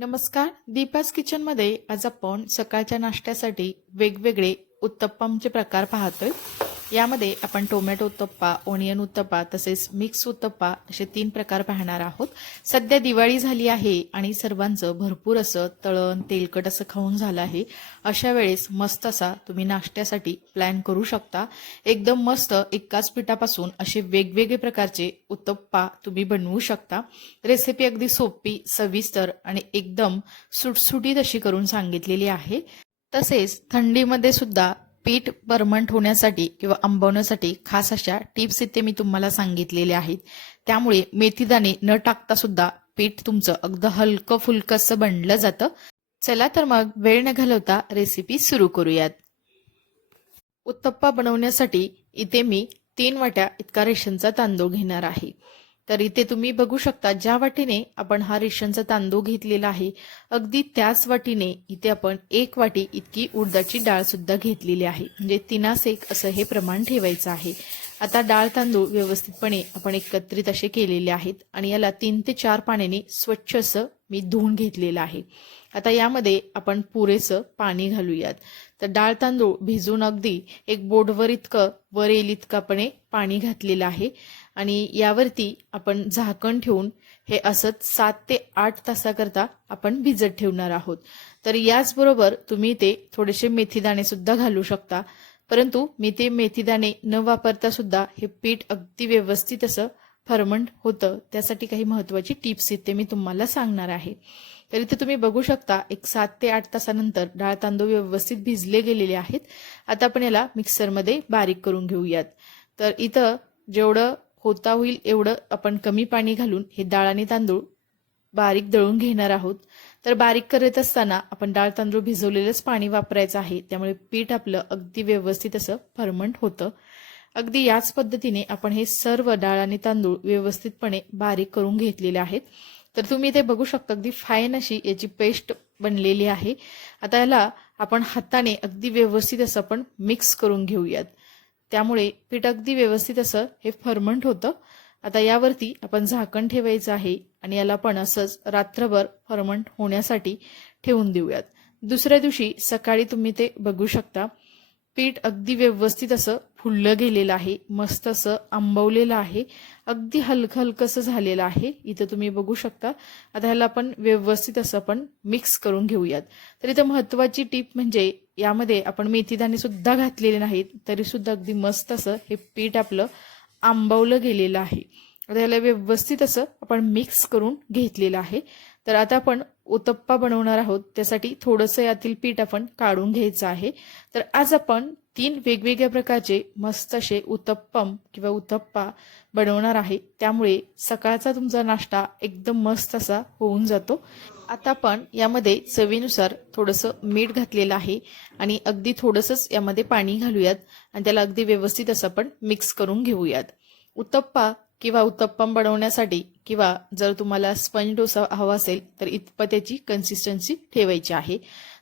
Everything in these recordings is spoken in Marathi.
नमस्कार. दीपास किचनमध्ये आज आपण सकाळच्या नाश्त्यासाठी वेगवेगळे उत्तप्पामचे प्रकार पाहतोय. यामध्ये आपण टोमॅटो उत्तप्पा ओनियन उत्तप्पा तसेच मिक्स उत्तप्पा असे तीन प्रकार पाहणार आहोत. सध्या दिवाळी झाली आहे आणि सर्वांचं भरपूर असं तळण तेलकट असं खाऊन झालं आहे. अशा वेळेस मस्त असा तुम्ही नाश्त्यासाठी प्लॅन करू शकता. एकदम मस्त एकाच पिठापासून असे वेगवेगळे प्रकारचे उत्तप्पा तुम्ही बनवू शकता. रेसिपी अगदी सोपी सविस्तर आणि एकदम सुटसुटीत अशी करून सांगितलेली आहे. तसेच थंडीमध्ये सुद्धा पीठ परमंट होण्यासाठी किंवा आंबवण्यासाठी खास अशा टिप्स इथे मी तुम्हाला सांगितलेल्या आहेत. त्यामुळे मेथीदाणे न टाकता सुद्धा पीठ तुमचं अगदी हलकं फुलकं बनलं जातं. चला तर मग वेळ न घालवता रेसिपी सुरू करूयात. उत्तप्पा बनवण्यासाठी इथे मी तीन वाट्या इतका रेशनचा तांदूळ घेणार आहे. तर इथे तुम्ही बघू शकता ज्या वाटीने आपण हा रेशनचा तांदूळ घेतलेला आहे अगदी त्याच वाटीने इथे आपण एक वाटी इतकी उडदाची डाळ सुद्धा घेतलेली आहे. म्हणजे तिनास एक असं हे प्रमाण ठेवायचं आहे. आता डाळ तांदूळ व्यवस्थितपणे आपण एकत्रित असे केलेले आहेत आणि याला तीन ते चार पाण्याने स्वच्छ असं मी धुवून घेतलेलं आहे. आता यामध्ये आपण पुरेसं पाणी घालूयात. तर डाळ तांदूळ भिजून अगदी एक बोटवर इतकं वर येईल इतकापणे पाणी घातलेलं आहे. आणि यावरती आपण झाकण ठेवून हे असंच सात ते आठ तासाकरता आपण भिजत ठेवणार आहोत. तर याचबरोबर तुम्ही ते थोडेसे मेथीदाणे सुद्धा घालू शकता. परंतु मी ते मेथीदाणे न वापरता सुद्धा हे पीठ अगदी व्यवस्थित असं फर्मंट होतं. त्यासाठी काही महत्वाची टिप्स इथे मी तुम्हाला सांगणार आहे. तर इथे तुम्ही बघू शकता एक सात ते आठ तासानंतर डाळ तांदूळ व्यवस्थित भिजले गेलेले आहेत. आता आपण याला मिक्सरमध्ये बारीक करून घेऊयात. तर इथं जेवढं होता होईल एवढं आपण कमी पाणी घालून हे डाळ आणि तांदूळ बारीक दळून घेणार आहोत. तर बारीक करत असताना आपण डाळ तांदूळ भिजवलेलंच पाणी वापरायचं आहे. त्यामुळे पीठ आपलं अगदी व्यवस्थित असं फर्मंट होतं. अगदी याच पद्धतीने आपण हे सर्व डाळ आणि तांदूळ व्यवस्थितपणे बारीक करून घेतलेले आहेत. तर तुम्ही इथे बघू शकता अगदी फाईन अशी याची पेस्ट बनलेली आहे. आता याला आपण हाताने अगदी व्यवस्थित असं आपण मिक्स करून घेऊयात. त्यामुळे पीठ अगदी व्यवस्थित असं हे फर्मंट होतं. आता यावरती आपण झाकण ठेवायचं आहे आणि याला पण असंच रात्रभर फर्मंट होण्यासाठी ठेवून देऊयात. दुसऱ्या दिवशी सकाळी तुम्ही ते बघू शकता. पीठ अगदी व्यवस्थित असं फुललं गेलेलं आहे. मस्त असं आंबवलेलं आहे. अगदी हलकं हलकंसं झालेलं आहे. इथं तुम्ही बघू शकता. आता ह्याला आपण व्यवस्थित असं आपण मिक्स करून घेऊयात. तर इथं महत्वाची टीप म्हणजे यामध्ये आपण मेथीदाणे सुद्धा घातलेले नाहीत तरी सुद्धा अगदी मस्त असं हे पीठ आपलं आंबवलं गेलेलं आहे. आता याला व्यवस्थित असं आपण मिक्स करून घेतलेलं आहे. तर आता आपण उत्तप्पा बनवणार आहोत. त्यासाठी थोडंसं यातील पीठ आपण काढून घ्यायचं आहे. तर आज आपण तीन वेगवेगळ्या प्रकारचे मस्त असे उत्तप्पम किंवा उत्तप्पा बनवणार आहे. त्यामुळे सकाळचा तुमचा नाश्ता एकदम मस्त असा होऊन जातो. आता आपण यामध्ये चवीनुसार थोडंसं मीठ घातलेलं आहे आणि अगदी थोडंसंच यामध्ये पाणी घालूयात आणि त्याला अगदी व्यवस्थित असं आपण मिक्स करून घेऊयात. उत्तप्पा किंवा उत्तप्पम बनवण्यासाठी किंवा जर तुम्हाला स्पंज डोसा हवा असेल तर इतपत त्याची कन्सिस्टन्सी ठेवायची आहे.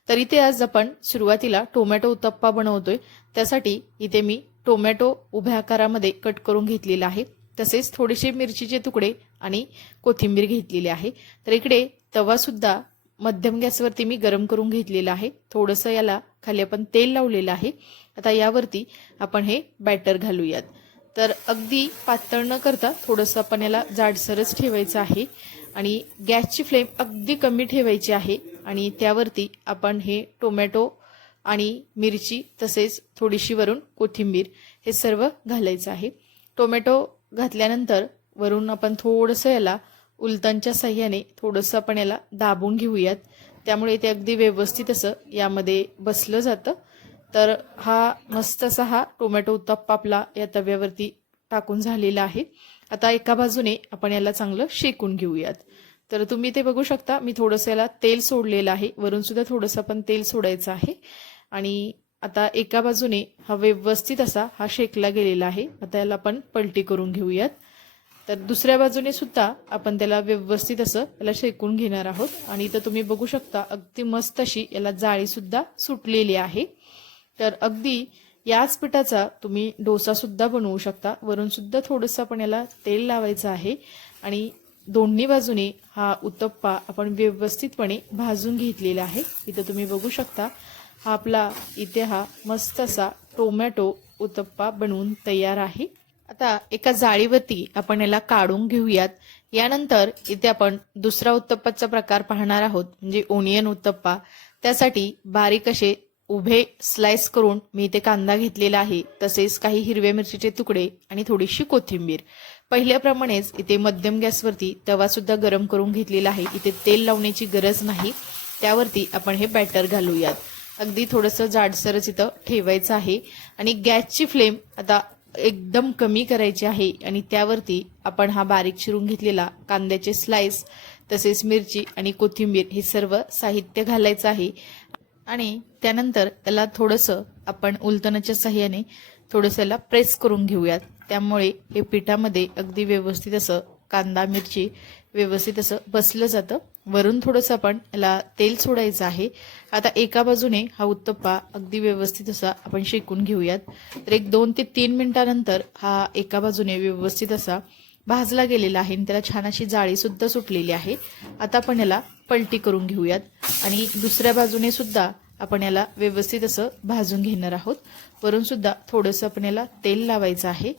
तर इथे आज आपण सुरुवातीला टोमॅटो उत्तप्पा बनवतोय. त्यासाठी इथे मी टोमॅटो उभ्या आकारामध्ये कट करून घेतलेला आहे. तसेच थोडेसे मिरचीचे तुकडे आणि कोथिंबीर घेतलेली आहे. तर इकडे तवा सुद्धा मध्यम गॅसवरती मी गरम करून घेतलेला आहे. थोडंसं याला खाली आपण तेल लावलेलं आहे. आता यावरती आपण हे बॅटर घालूयात. तर अगदी पातळ न करता थोडंसं आपण याला जाडसरच ठेवायचं आहे. आणि गॅसची फ्लेम अगदी कमी ठेवायची आहे. आणि त्यावरती आपण हे टोमॅटो आणि मिरची तसेच थोडीशी वरून कोथिंबीर हे सर्व घालायचं आहे. टोमॅटो घातल्यानंतर वरून आपण थोडंसं याला उलतांच्या साह्याने थोडंसं आपण याला दाबून घेऊयात. त्यामुळे ते अगदी व्यवस्थित असं यामध्ये बसलं जातं. तर हा मस्त असा हा टोमॅटो उत्तप्पा आपला या तव्यावरती टाकून झालेला आहे. आता एका बाजूने आपण याला चांगलं शेकून घेऊयात. तर तुम्ही ते बघू शकता मी थोडंसं याला तेल सोडलेलं आहे. वरून सुद्धा थोडंसं पण तेल सोडायचं आहे. आणि आता एका बाजूने हा व्यवस्थित असा हा शेकला गेलेला आहे. आता याला आपण पलटी करून घेऊयात. तर दुसऱ्या बाजूने सुद्धा आपण त्याला व्यवस्थित असं याला शेकून घेणार आहोत. आणि इथं तुम्ही बघू शकता अगदी मस्त अशी याला जाळी सुद्धा सुटलेली आहे. तर अगदी याच पिठाचा तुम्ही डोसा सुद्धा बनवू शकता. वरून सुद्धा थोडंसं आपण याला तेल लावायचं आहे आणि दोन्ही बाजूने हा उत्तप्पा आपण व्यवस्थितपणे भाजून घेतलेला आहे. इथं तुम्ही बघू शकता हा आपला इथे हा मस्त असा टोमॅटो उत्तप्पा बनवून तयार आहे. आता एका जाळीवरती आपण याला काढून घेऊयात. यानंतर इथे आपण दुसरा उत्तप्पाचा प्रकार पाहणार आहोत म्हणजे ओनियन उत्तप्पा. त्यासाठी बारीक असे उभे स्लाइस करून मी इथे कांदा घेतलेला आहे. तसेच काही हिरव्या मिरचीचे तुकडे आणि थोडीशी कोथिंबीर. पहिल्याप्रमाणेच इथे मध्यम गॅसवरती तवा सुद्धा गरम करून घेतलेला आहे. इथे तेल लावण्याची गरज नाही. त्यावरती आपण हे बॅटर घालूयात. अगदी थोडंसं जाडसरच इथं ठेवायचं आहे. आणि गॅसची फ्लेम आता एकदम कमी करायची आहे. आणि त्यावरती आपण हा बारीक चिरून घेतलेला कांद्याचे स्लाइस तसेच मिरची आणि कोथिंबीर हे सर्व साहित्य घालायचं आहे. आणि त्यानंतर त्याला थोडंसं आपण उलटण्याच्या सहाय्याने थोडंसं याला प्रेस करून घेऊयात. त्यामुळे हे पिठामध्ये अगदी व्यवस्थित असं कांदा मिरची व्यवस्थित असं बसलं जातं. वरून थोडंसं आपण याला तेल सोडायचं आहे. आता एका बाजूने हा उत्तप्पा अगदी व्यवस्थित असा आपण शेकून घेऊयात. तर एक दोन ते तीन मिनिटानंतर हा एका बाजूने व्यवस्थित असा भाजला गेलेला आहे आणि त्याला छान अशी जाळीसुद्धा सुटलेली आहे. आता आपण याला पलटी करून घेऊयात. आणि दुसऱ्या बाजूने सुद्धा आपण याला व्यवस्थित असं भाजून घेणार आहोत. वरून सुद्धा थोडंसं आपण याला तेल लावायचं आहे.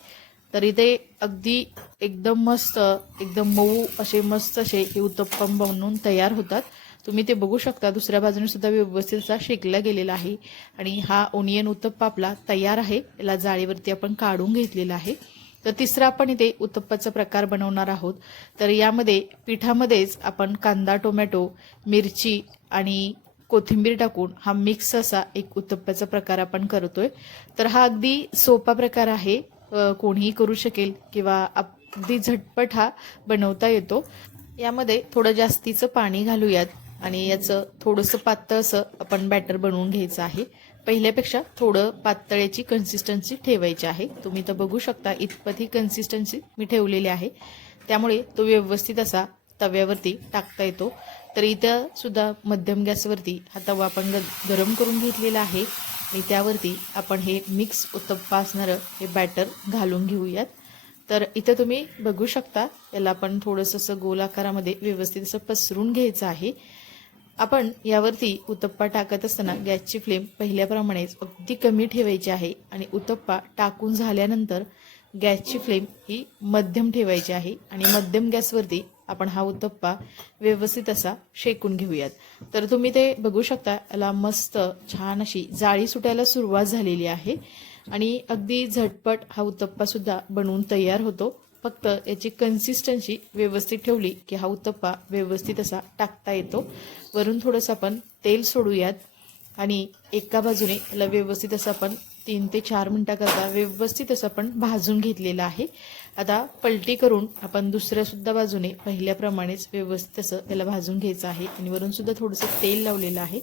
तर इथे अगदी एकदम मस्त एकदम मऊ असे मस्त असे हे उत्तप्पम बनवून तयार होतात. तुम्ही ते बघू शकता. दुसऱ्या बाजूने सुद्धा व्यवस्थित असा शेकला गेलेला आहे. आणि हा ओनियन उत्तप्पा आपला तयार आहे. याला जाळीवरती आपण काढून घेतलेला आहे. तर तिसरा आपण इथे उत्तप्पाचा प्रकार बनवणार आहोत. तर यामध्ये पिठामध्येच आपण कांदा टोमॅटो मिरची आणि कोथिंबीर टाकून हा मिक्स असा एक उत्तप्प्याचा प्रकार आपण करतोय. तर हा अगदी सोपा प्रकार आहे. कोणीही करू शकेल किंवा अगदी झटपट हा बनवता येतो. यामध्ये थोडं जास्तीचं पाणी घालूयात आणि याचं थोडंसं पातळ असं आपण बॅटर बनवून घ्यायचं आहे. पहिल्यापेक्षा थोडं पातळ्याची कन्सिस्टन्सी ठेवायची आहे. तुम्ही तर बघू शकता इतपत ही कन्सिस्टन्सी मी ठेवलेली आहे. त्यामुळे तो व्यवस्थित असा तव्यावरती टाकता येतो. तर इथं सुद्धा मध्यम गॅसवरती हा तवा आपण ग गरम करून घेतलेला आहे. आणि त्यावरती आपण हे मिक्स उत्तप्पा असणारं हे बॅटर घालून घेऊयात. तर इथं तुम्ही बघू शकता याला आपण थोडंसं असं गोल आकारामध्ये व्यवस्थित असं पसरून घ्यायचं आहे. आपण यावरती उत्तप्पा टाकत असताना गॅसची फ्लेम पहिल्याप्रमाणेच अगदी कमी ठेवायची आहे आणि उत्तप्पा टाकून झाल्यानंतर गॅसची फ्लेम ही मध्यम ठेवायची आहे आणि मध्यम गॅसवरती आपण हा उत्तप्पा व्यवस्थित असा शेकून घेऊयात. तर तुम्ही ते बघू शकता याला मस्त छान अशी जाळी सुटायला सुरुवात झालेली आहे आणि अगदी झटपट हा उत्तप्पा सुद्धा बनवून तयार होतो. फक्त याची कन्सिस्टन्सी व्यवस्थित ठेवली की हा उत्तप्पा व्यवस्थित असा टाकता येतो. वरून थोडंसं आपण तेल सोडूयात आणि एका बाजूने याला व्यवस्थित असं आपण तीन ते चार मिनटाकरता व्यवस्थित असं आपण भाजून घेतलेलं आहे. आता पलटी करून आपण दुसऱ्यासुद्धा बाजूने पहिल्याप्रमाणेच व्यवस्थित असं त्याला भाजून घ्यायचं आहे. आणि वरून सुद्धा थोडंसं तेल लावलेलं आहे.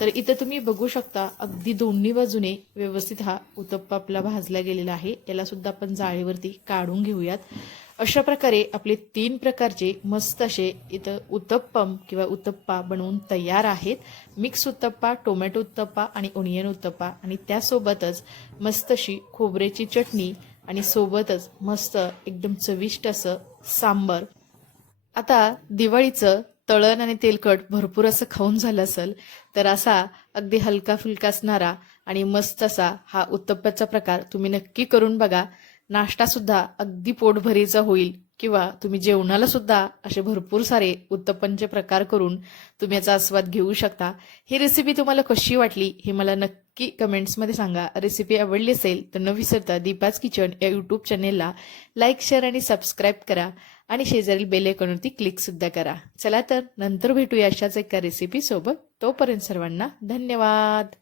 तर इथं तुम्ही बघू शकता अगदी दोन्ही बाजूने व्यवस्थित हा उत्तप्पा आपला भाजला गेलेला आहे. याला सुद्धा आपण जाळीवरती काढून घेऊयात. अशा प्रकारे आपले तीन प्रकारचे मस्त असे इथं उत्तप्पम किंवा उत्तप्पा बनवून तयार आहेत. मिक्स उत्तप्पा टोमॅटो उत्तप्पा आणि ओनियन उत्तप्पा. आणि त्यासोबतच मस्त अशी खोबऱ्याची चटणी आणि सोबतच मस्त एकदम चविष्ट असं सांबर. आता दिवाळीचं तळण आणि तेलकट भरपूर असं खाऊन झालं असेल तर असा अगदी हलका फुलका असणारा आणि मस्त असा हा उत्तप्प्याचा प्रकार तुम्ही नक्की करून बघा. नाश्ता सुद्धा अगदी पोटभरीचा होईल किंवा तुम्ही जेवणाला सुद्धा असे भरपूर सारे उत्तप्पनचे प्रकार करून तुम्ही याचा आस्वाद घेऊ शकता. ही रेसिपी तुम्हाला कशी वाटली हे मला नक्की कमेंट्समध्ये सांगा. रेसिपी आवडली असेल तर न विसरता दीपाज किचन या यूट्यूब चॅनेलला लाईक शेअर आणि सबस्क्राईब करा. आणि शेजारील बेल आयकॉनवरती क्लिक सुद्धा करा. चला तर नंतर भेटूया अशाच एका रेसिपी सोबत. तोपर्यंत सर्वांना धन्यवाद.